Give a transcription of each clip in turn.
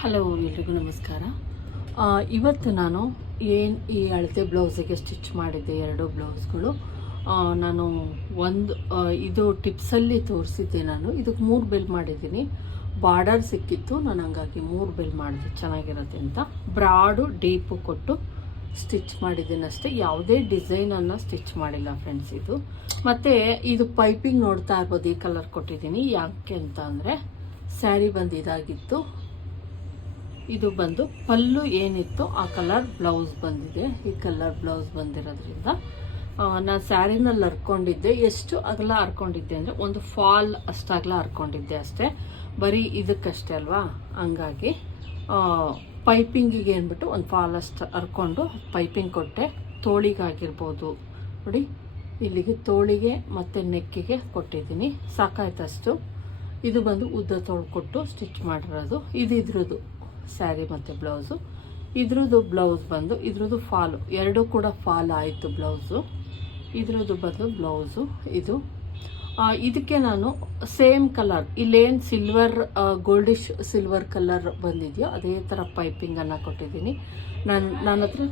Hello ಎಲ್ರಿಗೂ ನಮಸ್ಕಾರ. ಇವತ್ತು ನಾನು ಏನು ಈ ಅಳತೆ ಬ್ಲೌಸಿಗೆ ಸ್ಟಿಚ್ ಮಾಡಿದ್ದೆ, ಎರಡು ಬ್ಲೌಸ್ಗಳು ನಾನು ಒಂದು ಇದು ಟಿಪ್ಸಲ್ಲಿ ತೋರಿಸಿದ್ದೆ ನಾನು. ಇದಕ್ಕೆ ಮೂರು ಬೆಲ್ ಮಾಡಿದ್ದೀನಿ. ಬಾರ್ಡರ್ ಸಿಕ್ಕಿತ್ತು, ನಾನು ಹಂಗಾಗಿ ಮೂರು ಬೆಲ್ ಮಾಡಿದೆ. ಚೆನ್ನಾಗಿರುತ್ತೆ ಅಂತ. ಬ್ರಾಡು ಡೀಪು ಕೊಟ್ಟು ಸ್ಟಿಚ್ ಮಾಡಿದ್ದೀನಿ ಅಷ್ಟೇ. ಯಾವುದೇ ಡಿಸೈನನ್ನು ಸ್ಟಿಚ್ ಮಾಡಿಲ್ಲ ಫ್ರೆಂಡ್ಸ್ ಇದು. ಮತ್ತು ಇದು ಪೈಪಿಂಗ್ ನೋಡ್ತಾ ಇರ್ಬೋದು, ಈ ಕಲರ್ ಕೊಟ್ಟಿದ್ದೀನಿ. ಯಾಕೆ ಅಂತ ಅಂದರೆ ಸ್ಯಾರಿ ಬಂದು ಇದಾಗಿತ್ತು. ಇದು ಬಂದು ಪಲ್ಲು ಏನಿತ್ತು ಆ ಕಲರ್ ಬ್ಲೌಸ್ ಬಂದಿದೆ. ಈ ಕಲರ್ ಬ್ಲೌಸ್ ಬಂದಿರೋದ್ರಿಂದ ನಾನು ಸ್ಯಾರಿನಲ್ಲಿ ಹರ್ಕೊಂಡಿದ್ದೆ. ಎಷ್ಟು ಅಗಲ ಹರ್ಕೊಂಡಿದ್ದೆ ಅಂದರೆ ಒಂದು ಫಾಲ್ ಅಷ್ಟಾಗಲ ಹರ್ಕೊಂಡಿದ್ದೆ ಅಷ್ಟೇ. ಬರೀ ಇದಕ್ಕಷ್ಟೇ ಅಲ್ವಾ? ಹಂಗಾಗಿ ಪೈಪಿಂಗಿಗೆ ಅಂದ್ಬಿಟ್ಟು ಒಂದು ಫಾಲ್ ಅಷ್ಟು ಹರ್ಕೊಂಡು ಪೈಪಿಂಗ್ ಕೊಟ್ಟೆ. ತೋಳಿಗಾಗಿರ್ಬೋದು. ನೋಡಿ, ಇಲ್ಲಿಗೆ ತೋಳಿಗೆ ಮತ್ತು ನೆಕ್ಕಿಗೆ ಕೊಟ್ಟಿದ್ದೀನಿ. ಸಾಕಾಯ್ತಷ್ಟು. ಇದು ಬಂದು ಉದ್ದ ತೋಳ್ಕೊಟ್ಟು ಸ್ಟಿಚ್ ಮಾಡಿರೋದು. ಇದು ಇದ್ರದ್ದು. ಸ್ಯಾರಿ ಮತ್ತು ಬ್ಲೌಸು. ಇದ್ರದ್ದು ಬ್ಲೌಸ್ ಬಂದು, ಇದ್ರದ್ದು ಫಾಲು, ಎರಡೂ ಕೂಡ ಫಾಲ್ ಆಯಿತು ಬ್ಲೌಸು. ಇದ್ರದ್ದು ಬಂದು ಬ್ಲೌಸು, ಇದು. ಇದಕ್ಕೆ ನಾನು ಸೇಮ್ ಕಲರ್ ಇಲ್ಲೇನು ಸಿಲ್ವರ್ ಗೋಲ್ಡಿಶ್ ಸಿಲ್ವರ್ ಕಲರ್ ಬಂದಿದೆಯೋ, ಅದೇ ಥರ ಪೈಪಿಂಗನ್ನು ಕೊಟ್ಟಿದ್ದೀನಿ. ನಾನು ನನ್ನ ಹತ್ರ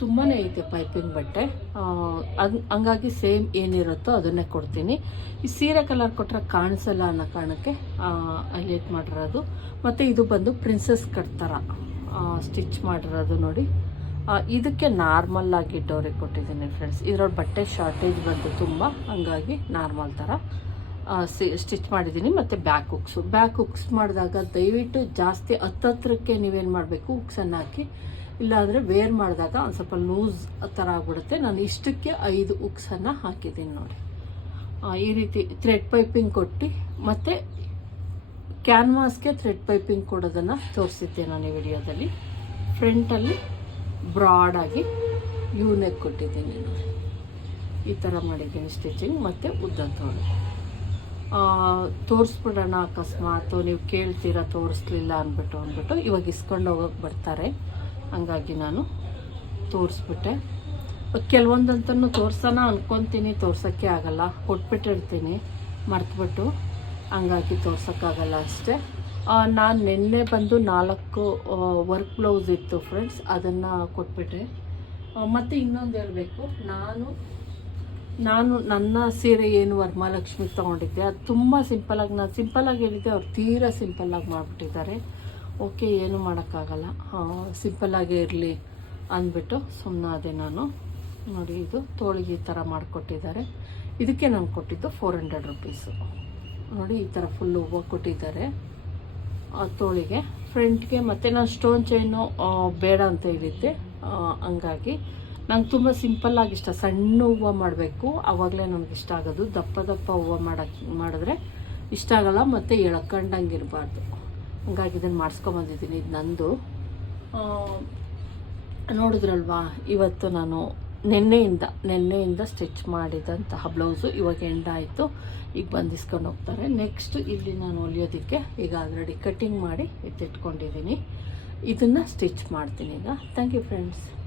ತುಂಬಾ ಐತೆ ಪೈಪಿಂಗ್ ಬಟ್ಟೆ. ಹಂಗಾಗಿ ಸೇಮ್ ಏನಿರುತ್ತೋ ಅದನ್ನೇ ಕೊಡ್ತೀನಿ. ಈ ಸೀರೆ ಕಲರ್ ಕೊಟ್ಟರೆ ಕಾಣಿಸಲ್ಲ ಅನ್ನೋ ಕಾರಣಕ್ಕೆ ಹೈಲೈಟ್ ಮಾಡಿರೋದು. ಮತ್ತು ಇದು ಬಂದು ಪ್ರಿನ್ಸಸ್ ಕಟ್ ಥರ ಸ್ಟಿಚ್ ಮಾಡಿರೋದು ನೋಡಿ. ಇದಕ್ಕೆ ನಾರ್ಮಲ್ ಆಗಿ ಡೋರಿ ಕೊಟ್ಟಿದ್ದೀನಿ ಫ್ರೆಂಡ್ಸ್ ಇದರೊಳಗೆ ಬಟ್ಟೆ ಶಾರ್ಟೇಜ್ ಬಂತು ತುಂಬ, ಹಂಗಾಗಿ ನಾರ್ಮಲ್ ಥರ ಸ್ಟಿಚ್ ಮಾಡಿದ್ದೀನಿ ಮತ್ತು ಬ್ಯಾಕ್ ಹುಕ್ಸು ಬ್ಯಾಕ್ ಹುಕ್ಸ್ ಮಾಡಿದಾಗ ದಯವಿಟ್ಟು ಜಾಸ್ತಿ ಹತ್ತತ್ರಕ್ಕೆ ನೀವೇನು ಮಾಡಬೇಕು? ಹುಕ್ಸನ್ನು ಹಾಕಿ ಇಲ್ಲಾಂದರೆ ವೇರ್ ಮಾಡಿದಾಗ ಒಂದು ಸ್ವಲ್ಪ ಲೂಸ್ ಥರ ಆಗ್ಬಿಡುತ್ತೆ. ನಾನು ಇಷ್ಟಕ್ಕೆ ಐದು ಉಕ್ಸನ್ನು ಹಾಕಿದ್ದೀನಿ ನೋಡಿ. ಈ ರೀತಿ ಥ್ರೆಡ್ ಪೈಪಿಂಗ್ ಕೊಟ್ಟು ಮತ್ತು ಕ್ಯಾನ್ವಾಸ್ಗೆ ಥ್ರೆಡ್ ಪೈಪಿಂಗ್ ಕೊಡೋದನ್ನು ತೋರಿಸಿದ್ದೆ ನಾನು ಈ ವಿಡಿಯೋದಲ್ಲಿ. ಫ್ರಂಟಲ್ಲಿ ಬ್ರಾಡಾಗಿ ಯೂನೆಕ್ ಕೊಟ್ಟಿದ್ದೀನಿ ನೋಡಿ. ಈ ಥರ ಮಾಡಿದ್ದೀನಿ ಸ್ಟಿಚಿಂಗ್ ಮತ್ತು ಉದ್ದ ತೋಳು ತೋರಿಸ್ಬಿಡೋಣ ಅಕಸ್ಮಾತು, ನೀವು ಕೇಳ್ತೀರಾ ತೋರಿಸ್ಲಿಲ್ಲ ಅಂದ್ಬಿಟ್ಟು ಅಂದ್ಬಿಟ್ಟು ಇವಾಗ ಇಸ್ಕೊಂಡು ಹೋಗೋಕೆ ಬರ್ತಾರೆ. ಹಂಗಾಗಿ ನಾನು ತೋರಿಸ್ಬಿಟ್ಟೆ. ಕೆಲವೊಂದಂತೂ ತೋರ್ಸೋಣ ಅಂದ್ಕೊತೀನಿ ತೋರ್ಸೋಕ್ಕೆ ಆಗಲ್ಲ. ಕೊಟ್ಬಿಟ್ಟಿರ್ತೀನಿ, ಮರ್ತುಬಿಟ್ಟು. ಹಂಗಾಗಿ ತೋರ್ಸೋಕ್ಕಾಗಲ್ಲ ಅಷ್ಟೇ. ನಾನು ನಿನ್ನೆ ಬಂದು ನಾಲ್ಕು ವರ್ಕ್ ಬ್ಲೌಸ್ ಇತ್ತು ಫ್ರೆಂಡ್ಸ್, ಅದನ್ನು ಕೊಟ್ಬಿಟ್ಟೆ. ಮತ್ತು ಇನ್ನೊಂದು ಹೇಳಬೇಕು. ನಾನು ನಾನು ನನ್ನ ಸೀರೆ ಏನು ವರ್ಮಹಾಲಕ್ಷ್ಮಿ ತೊಗೊಂಡಿದ್ದೆ. ಅದು ತುಂಬ ಸಿಂಪಲಾಗಿ ನಾನು ಸಿಂಪಲಾಗಿ ಹೇಳಿದ್ದೆ. ಅವ್ರು ತೀರಾ ಸಿಂಪಲ್ಲಾಗಿ ಮಾಡಿಬಿಟ್ಟಿದ್ದಾರೆ. ಓಕೆ, ಏನು ಮಾಡೋಕ್ಕಾಗಲ್ಲ. ಸಿಂಪಲ್ಲಾಗೇ ಇರಲಿ ಅಂದ್ಬಿಟ್ಟು ಸುಮ್ಮನಾದೆ ನಾನು ನೋಡಿ ಇದು ತೋಳಿಗೆ ಈ ಥರ ಮಾಡಿಕೊಟ್ಟಿದ್ದಾರೆ. ಇದಕ್ಕೆ ನಾನು ಕೊಟ್ಟಿದ್ದು ಫೋರ್ ಹಂಡ್ರೆಡ್ ರುಪೀಸು ನೋಡಿ, ಈ ಥರ ಫುಲ್ ಹೂವು ಕೊಟ್ಟಿದ್ದಾರೆ. ಆ ತೋಳಿಗೆ ಫ್ರಂಟ್ಗೆ ಮತ್ತು ನಾನು ಸ್ಟೋನ್ ಚೈನು ಬೇಡ ಅಂತ ಹೇಳಿದ್ದೆ. ಹಂಗಾಗಿ ನಂಗೆ ತುಂಬ ಸಿಂಪಲ್ಲಾಗಿ ಇಷ್ಟ. ಸಣ್ಣ ಹೂವು ಮಾಡಬೇಕು. ಆವಾಗಲೇ ನನಗೆ ಇಷ್ಟ ಆಗೋದು. ದಪ್ಪ ದಪ್ಪ ಹೂವು ಮಾಡೋಕ್ಕೆ ಮಾಡಿದ್ರೆ ಇಷ್ಟ ಆಗಲ್ಲ, ಮತ್ತು ಎಳ್ಕೊಂಡಂಗೆ ಇರಬಾರ್ದು. ಹಂಗಾಗಿ ಇದನ್ನು ಮಾಡಿಸ್ಕೊಂಬಂದಿದ್ದೀನಿ ಇದು ನಂದು. ನೋಡಿದ್ರಲ್ವಾ? ಇವತ್ತು ನಾನು ನಿನ್ನೆಯಿಂದ ನಿನ್ನೆಯಿಂದ ಸ್ಟಿಚ್ ಮಾಡಿದಂತಹ ಬ್ಲೌಸು ಇವಾಗ ಎಂಡಾಯಿತು ಈಗ ಬಂದಿಸ್ಕೊಂಡು ಹೋಗ್ತಾರೆ. ನೆಕ್ಸ್ಟ್ ಇಲ್ಲಿ ನಾನು ಹೊಲಿಯೋದಕ್ಕೆ ಈಗ ಆಲ್ರೆಡಿ ಕಟ್ಟಿಂಗ್ ಮಾಡಿ ಎತ್ತಿಟ್ಕೊಂಡಿದ್ದೀನಿ ಇದನ್ನು ಸ್ಟಿಚ್ ಮಾಡ್ತೀನಿ ಈಗ. Thank you friends